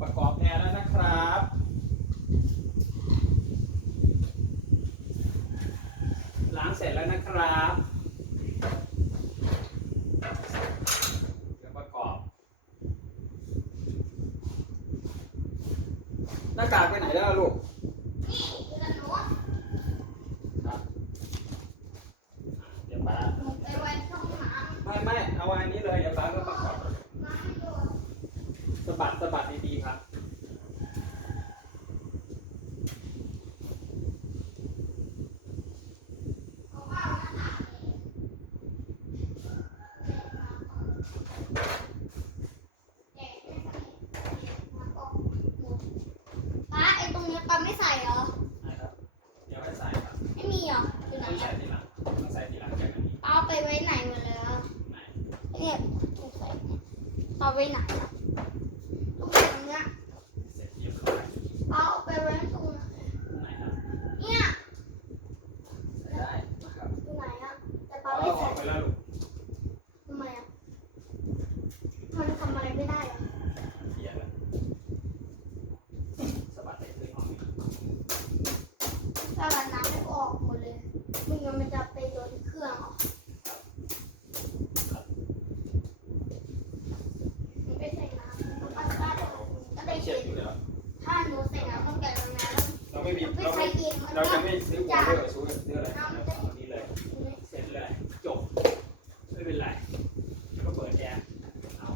ประกอบแอร์แล้วนะครับ ล้างเสร็จแล้วนะครับเดี๋ยวประกอบ หน้ากากไปไหนแล้วลูก นี่คือหนู ครับ เดี๋ยวป้า หนูไปไว้ช่องน้ ไม่ไม่เอาอันนี้เลย เดี๋ยวป้าก็ประกอบำน้ำไม่โดน สะบัดสะบัดดีๆครับ เพราะว่ามันหนักแกะไม่ใส่แล้วก็หมดป้า ไอ้ตรงนี้ป้าไม่ใส่เหรอ นะครับเดี๋ยวให้ใส่ครับไม่มีเหรออยู่ไหนต้องใส่อะทีหลังต้องใส่ทีหลังจากอันนี้ป้าเอาไปไว้ไหนหมดแล้วไหน เนี่ยสงสัยเนี่ยเอาไว้ไหนอะตรงไหนตรงเนี้ย เสร็จเรียบร้อย เอาไปไว้ตรงไหน ไหนครับ เนี่ย ใส่ได้นะครับ ตรงไหนอะแต่ เอา ป้าไม่ อ ใส่ อกไปแล้วลูก ทำไมอะมันทำอะไรไม่ได้อะ เสียแล้วสะบัดไปขึ้นห้องนี้ ถ้าร้านน้ำไม่ออกหมดเลยไม่งั้นมันจะไปโดนเครื่องเหรอมันไม่ใส่น้ำมันก็ได้ก็ได้ เช็ เย็ ด น อยู่แล้ว ถ้าหนูใส่น้ำต้องแกะตรงนั้น เราไม่มี ไม่ เรา ใช้ไม่เองมัน เรา ก็ จะไม่ซื้อผมด้วยซื้อซื้ออะไรเราเอานี้เลย เสร็จเลย จบ ไม่เป็นไรแล้วก็เปิดแอร์เอา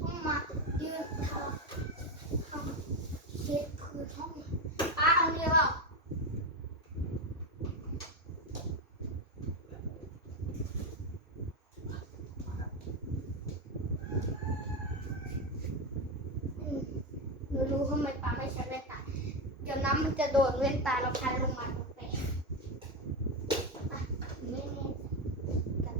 ต้องมายืนทำทำเช็ดพื้นห้องป้าเอาเนี่ยเปล่าอืมหนู รู้ทำไมปลาไม่ใช้แว่นตา เดี๋ยวน้ำมันจะโดนเว่นตาเราพันลงมาตรงไปอะไม่แน่ใจกัน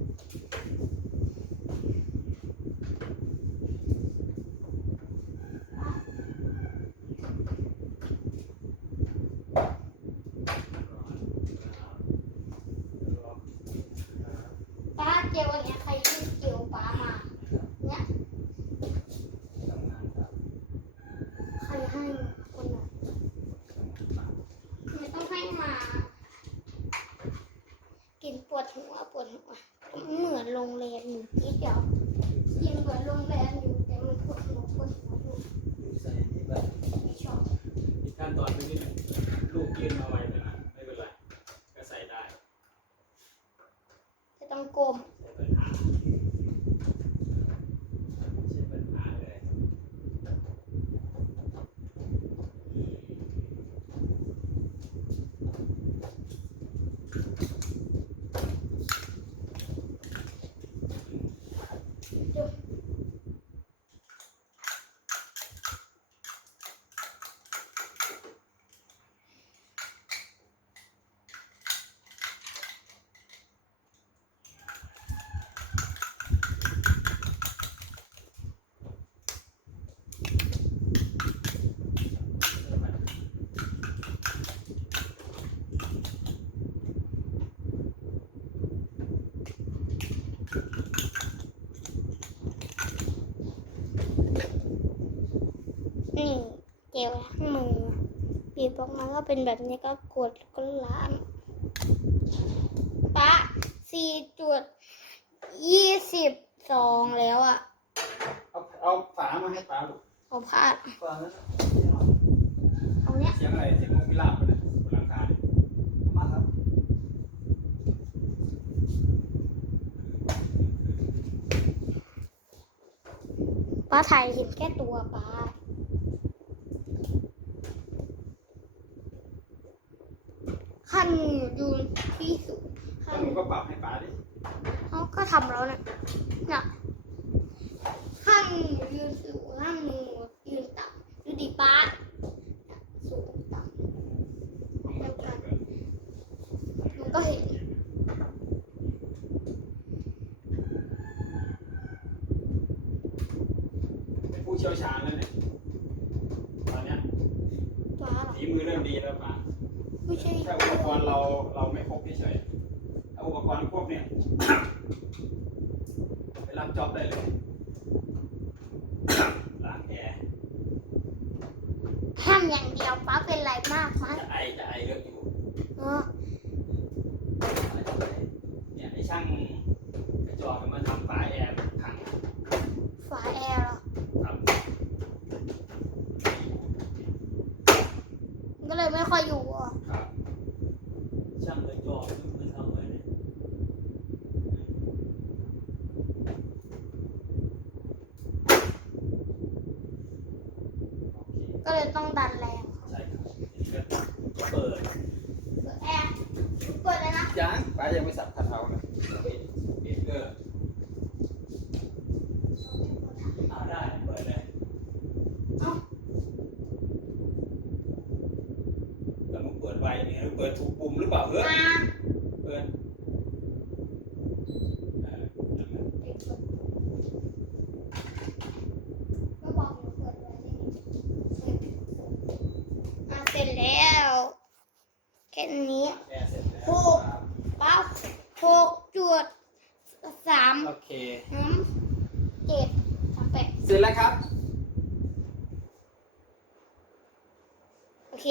ป้าเจลอย่างเงี้ยใครยื่นเจลป้ามาเนี่ยใครให้มาคนไหนไม่ต้องให้มา กินปวดหัวปวดหัวเหมือนโรงแรมอยู่นิดเดียวกินเหมือนโรงแรมอยู่แต่มันปวดหัวปวดหัวอยู่ ใส่นี่แบบ ไม่ชอบ อีกขั้นตอนนึงนิดหนึงลูกยื่นมาไว้นะไม่เป็นไร ก็ใส่ได้ จะต้องก้ม ใช้ปัญหาใช้ปัญหาเลย นี่เจลล้างมือ บีบออกมาก็เป็นแบบนี้ก็กดแล้วก็ล้างป้าสี่จุดยี่สิบสองแล้วอะเอาเอาฝามาให้ป้าลูกเอาผ้าฝานั้นเอาเนี้ยเสียงอะไรเสียงนกพิราบไปเลยบนหลังคาเนี่ยมาครับป้าถ่ายเห็นแค่ตัวป้าำแล้วเนี่ยเนี่ยข้างหนึ่ยืนสูงข้างหนึ่งยืนต่ำดูดิป้าสูงต่ำแล้วกันมันก็เห็นเป็นผู้เชี่ยวชาญแล้วเนี่ยตอนเนี้ยฝีมือเริ่มดีแล้วป้าไม่ใช่แค่อุปกรณ์เราเราไม่ครบเฉยๆ ไปรับจ็อบได้เลยล้างแอร์ห้ามอย่างเดียวป้าเป็นไรมากไหมจะไอจะไอเยอะอยู่อ๋อเนี่ยไอช่างกระจอกมันมาทำฝาแอร์พังฝาแอร์เหรอครับก็เลยไม่ค่อยอยู่อะ ครับ ช่างกระจอกมันทำไว้เนี่ยโอเค ก็เลยต้องดันแรงใช่ครับทีนี้ก็เปิดเปิดแอร์เปิดเลยนะยังป้ายังไม่สับคัทเอาท์เลยปิดปิดเกอร์เอาได้เปิดเลยเอ้าแล้วมึงเปิดไวเนี่ยแล้วเปิดถูกปุ่มหรือเปล่าเฮ้ยมา เปิดเออนั่นแหละ ก็บอกอยู่เปิดไว้ที่นี่อะเสร็จแล้วแค่นี้ แอร์เสร็จแล้ว ถูก ครับ ปั๊บห กจุดสามโอเคน้ำเจ็ดสามแปดเสร็จแล้วครับ โอเค